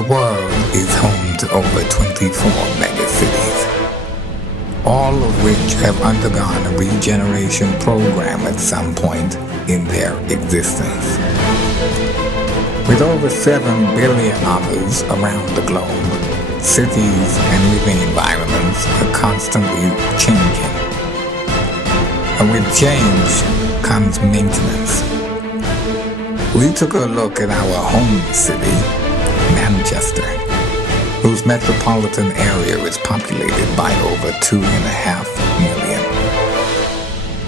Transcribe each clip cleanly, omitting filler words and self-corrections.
The world is home to over 24 megacities, all of which have undergone a regeneration program at some point in their existence. With over 7 billion others around the globe, cities and living environments are constantly changing. And with change comes maintenance. We took a look at our home city, Manchester, whose metropolitan area is populated by over 2.5 million,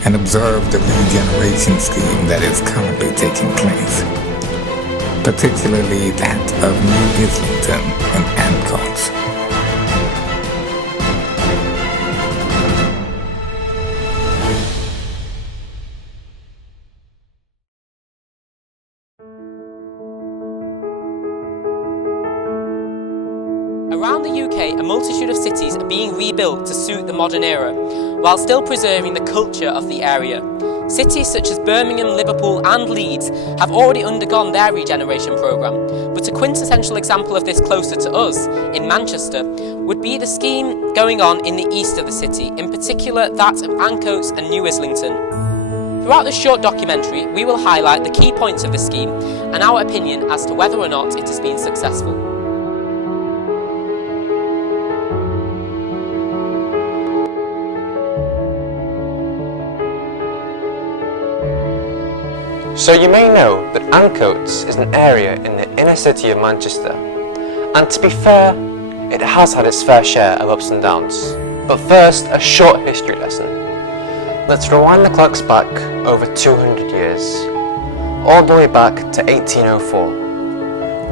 and observed the regeneration scheme that is currently taking place, particularly that of New Islington and Ancoats. Around the UK, a multitude of cities are being rebuilt to suit the modern era, while still preserving the culture of the area. Cities such as Birmingham, Liverpool and Leeds have already undergone their regeneration programme, but a quintessential example of this closer to us, in Manchester, would be the scheme going on in the east of the city, in particular that of Ancoats and New Islington. Throughout this short documentary, we will highlight the key points of the scheme and our opinion as to whether or not it has been successful. So you may know that Ancoats is an area in the inner city of Manchester, and to be fair, it has had its fair share of ups and downs. But first, a short history lesson. Let's rewind the clocks back over 200 years, all the way back to 1804.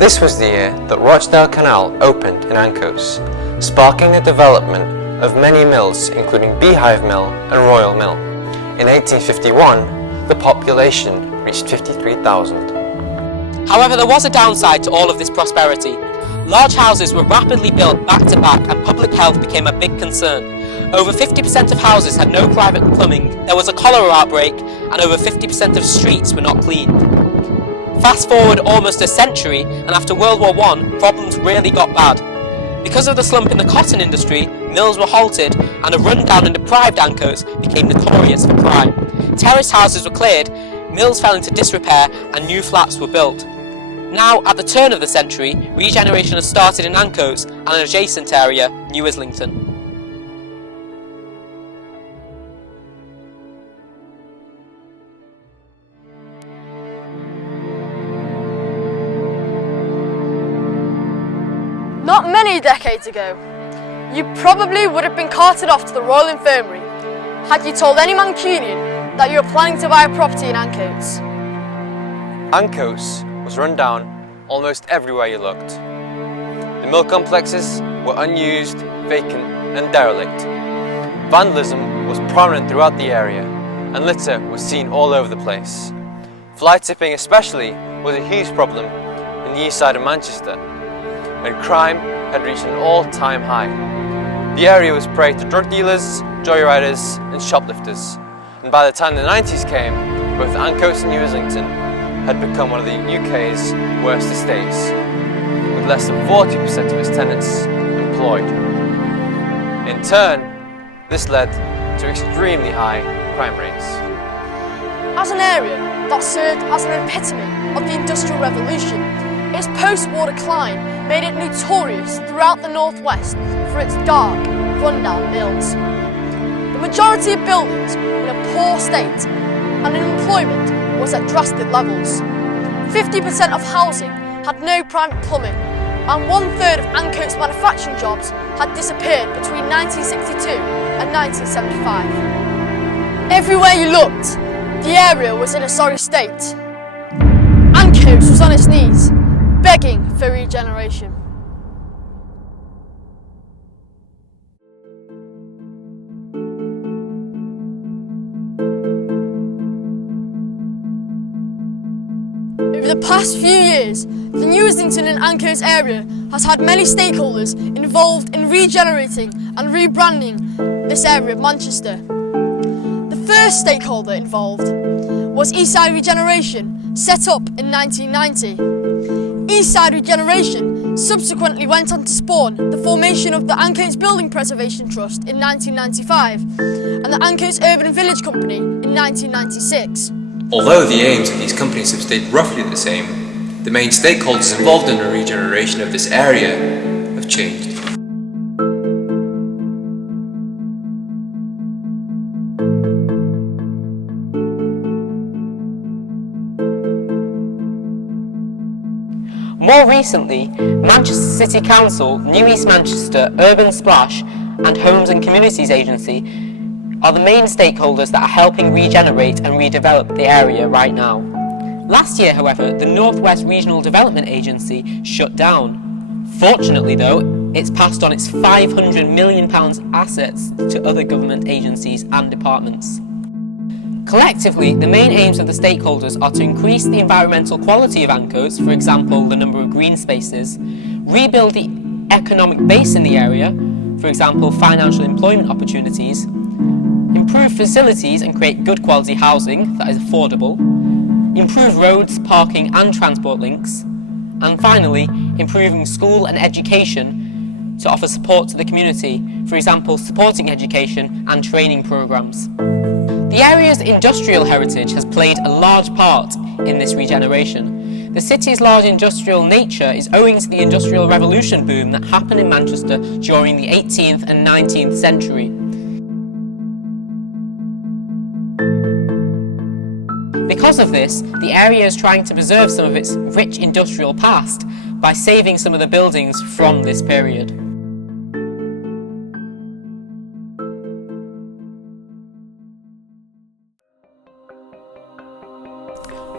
This was the year that Rochdale Canal opened in Ancoats, sparking the development of many mills, including Beehive Mill and Royal Mill. In 1851, the population reached 53,000. However, there was a downside to all of this prosperity. Large houses were rapidly built back to back and public health became a big concern. Over 50% of houses had no private plumbing, there was a cholera outbreak, and over 50% of streets were not cleaned. Fast forward almost a century, and after World War I, problems really got bad. Because of the slump in the cotton industry, mills were halted, and a rundown and deprived Ancoats became notorious for crime. Terraced houses were cleared, mills fell into disrepair, and new flats were built. Now, at the turn of the century, regeneration has started in Ancoats and an adjacent area, New Islington. Not many decades ago, you probably would have been carted off to the Royal Infirmary had you told any Mancunian that you were planning to buy a property in Ancoats. Ancoats was run down almost everywhere you looked. The mill complexes were unused, vacant and derelict. Vandalism was prominent throughout the area and litter was seen all over the place. Fly tipping especially was a huge problem in the east side of Manchester, and crime had reached an all-time high. The area was prey to drug dealers, joyriders and shoplifters, and by the time the 90s came, both Ancoats and New Islington had become one of the UK's worst estates, with less than 40% of its tenants employed. In turn, this led to extremely high crime rates. As an area that served as an epitome of the Industrial Revolution, its post-war decline made it notorious throughout the northwest for its dark, run-down mills. The majority of buildings were in a poor state, and unemployment was at drastic levels. 50% of housing had no private plumbing, and 1/3 of Ancoats manufacturing jobs had disappeared between 1962 and 1975. Everywhere you looked, the area was in a sorry state. Ancoats was on its knees, begging for regeneration. Over the past few years, the New Islington and Ancoats area has had many stakeholders involved in regenerating and rebranding this area of Manchester. The first stakeholder involved was Eastside Regeneration, set up in 1990. Eastside Regeneration subsequently went on to spawn the formation of the Ancoats Building Preservation Trust in 1995 and the Ancoats Urban Village Company in 1996. Although the aims of these companies have stayed roughly the same, the main stakeholders involved in the regeneration of this area have changed. More recently, Manchester City Council, New East Manchester, Urban Splash and Homes and Communities Agency are the main stakeholders that are helping regenerate and redevelop the area right now. Last year, however, the North West Regional Development Agency shut down. Fortunately though, it's passed on its £500 million assets to other government agencies and departments. Collectively, the main aims of the stakeholders are to increase the environmental quality of Ancoats, for example the number of green spaces, rebuild the economic base in the area, for example financial employment opportunities, improve facilities and create good quality housing that is affordable, improve roads, parking and transport links, and finally improving school and education to offer support to the community, for example supporting education and training programmes. The area's industrial heritage has played a large part in this regeneration. The city's large industrial nature is owing to the Industrial Revolution boom that happened in Manchester during the 18th and 19th century. Because of this, the area is trying to preserve some of its rich industrial past by saving some of the buildings from this period.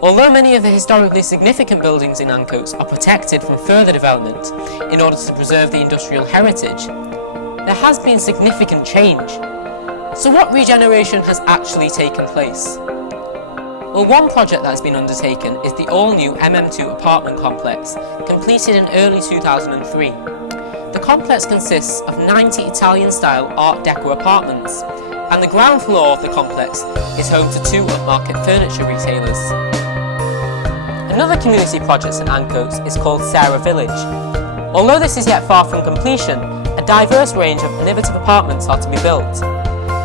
Although many of the historically significant buildings in Ancoats are protected from further development in order to preserve the industrial heritage, there has been significant change. So what regeneration has actually taken place? Well, one project that has been undertaken is the all-new MM2 apartment complex, completed in early 2003. The complex consists of 90 Italian-style Art Deco apartments, and the ground floor of the complex is home to 2 upmarket furniture retailers. Another community project in Ancoats is called Sarah Village. Although this is yet far from completion, a diverse range of innovative apartments are to be built.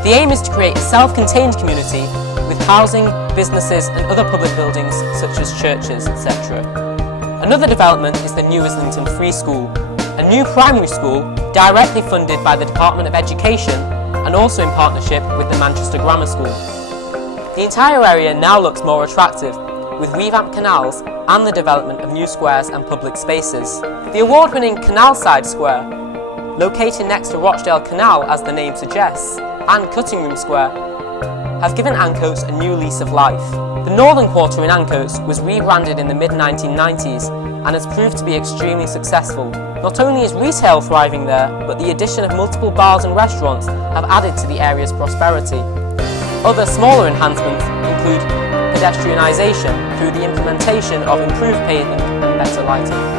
The aim is to create a self-contained community with housing, businesses and other public buildings such as churches, etc. Another development is the New Islington Free School, a new primary school directly funded by the Department of Education and also in partnership with the Manchester Grammar School. The entire area now looks more attractive, with revamped canals and the development of new squares and public spaces. The award-winning Canalside Square, located next to Rochdale Canal as the name suggests, and Cutting Room Square, have given Ancoats a new lease of life. The northern quarter in Ancoats was rebranded in the mid-1990s and has proved to be extremely successful. Not only is retail thriving there, but the addition of multiple bars and restaurants have added to the area's prosperity. Other smaller enhancements include pedestrianisation through the implementation of improved paving and better lighting.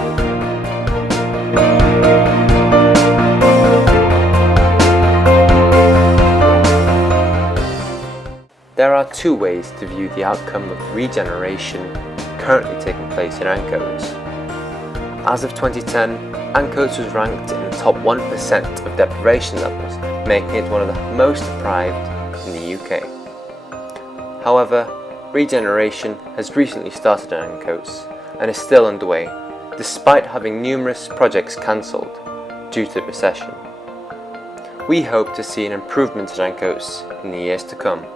There are 2 ways to view the outcome of regeneration currently taking place in Ancoats. As of 2010, Ancoats was ranked in the top 1% of deprivation levels, making it one of the most deprived in the UK. However, regeneration has recently started in Ancoats and is still underway, despite having numerous projects cancelled due to the recession. We hope to see an improvement in Ancoats in the years to come.